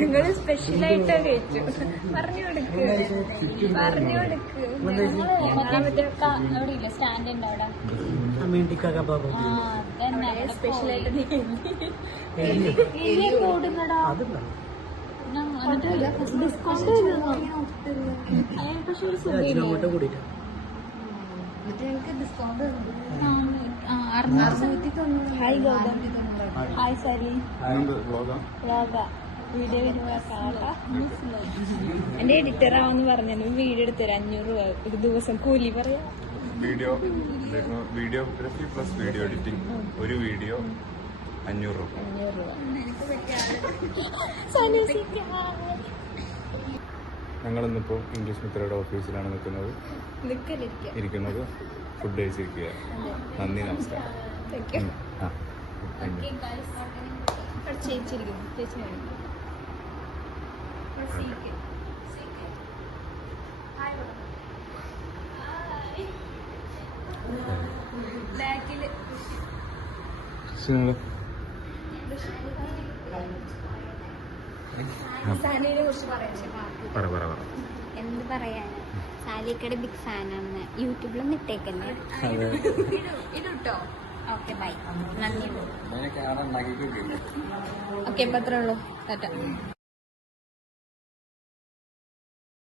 നിങ്ങള് സ്പെഷ്യലായിട്ട് കഴിച്ചു. പറഞ്ഞു കൊടുക്ക് സ്റ്റാൻഡ് അവിടെ സ്പെഷ്യലായിട്ട് hi Gautam, hi Sali, video വരുമ്പോ എന്റെ എഡിറ്റർ ആവെന്ന് പറഞ്ഞു. വീഡിയോ എടുത്തരാം 500 രൂപ ഒരു ദിവസം കൂലി പറയാ. വീഡിയോഗ്രാഫി പ്ലസ് വീഡിയോ എഡിറ്റിംഗ് ഒരു വീഡിയോ 500 രൂപ. ഞങ്ങളിന്നിപ്പോ ഇംഗ്ലീഷ് മിത്രയുടെ ഓഫീസിലാണ് ഇരിക്കുന്നത്. ഫുഡ് കഴിച്ചിരിക്കുക. നന്ദി, നമസ്കാരം. എന്ത് പറയാന്, സാലിക്കയുടെ ബിഗ് ഫാനാണെന്ന് യൂട്യൂബിലൊന്നും ഇട്ടേക്കല്ലേ. ഇട്ടോ ഓക്കെ, ബൈ, നന്ദി. ഓക്കെ, ഇപ്പൊ അത്രേ ഉള്ളൂ.